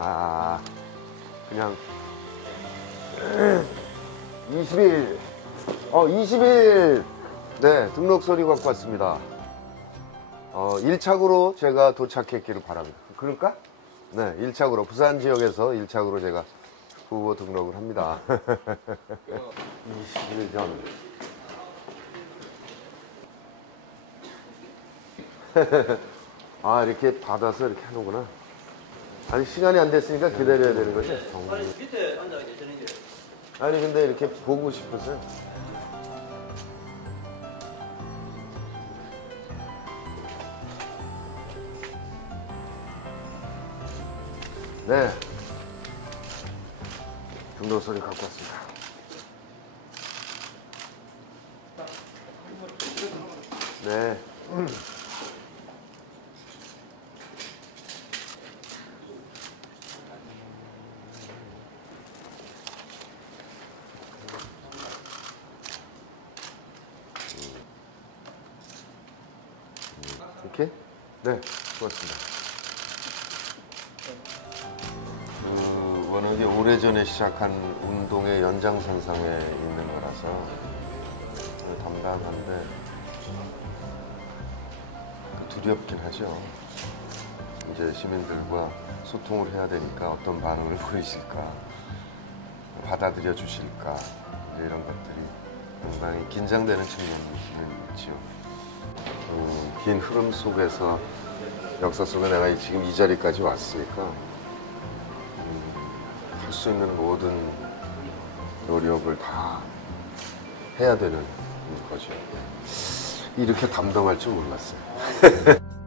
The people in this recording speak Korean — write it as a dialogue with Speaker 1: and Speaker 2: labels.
Speaker 1: 아, 그냥 20일. 어, 20일. 네, 등록 서류 갖고 왔습니다. 어, 1착으로 제가 도착했기를 바랍니다. 그럴까? 네, 1착으로 부산 지역에서 1착으로 제가 후보 등록을 합니다. 20일 전. 아, 이렇게 받아서 이렇게 하는구나. 아니, 시간이 안 됐으니까 기다려야 되는 거지? 어.
Speaker 2: 아니 밑에 앉아 계시는 게
Speaker 1: 아니, 근데 이렇게 보고 싶어서. 네. 등록 소리 갖고 왔습니다. 네. 이렇게? 네, 고맙습니다. 그 워낙에 오래전에 시작한 운동의 연장선상에 있는 거라서 담담한데 두렵긴 하죠. 이제 시민들과 소통을 해야 되니까 어떤 반응을 보이실까, 받아들여 주실까, 이런 것들이 상당히 긴장되는 측면이 있지요. 음, 긴 흐름 속에서 역사 속에 내가 지금 이 자리까지 왔으니까 음, 할수 있는 모든 노력을 다 해야 되는 거죠. 이렇게 담담할 줄 몰랐어요.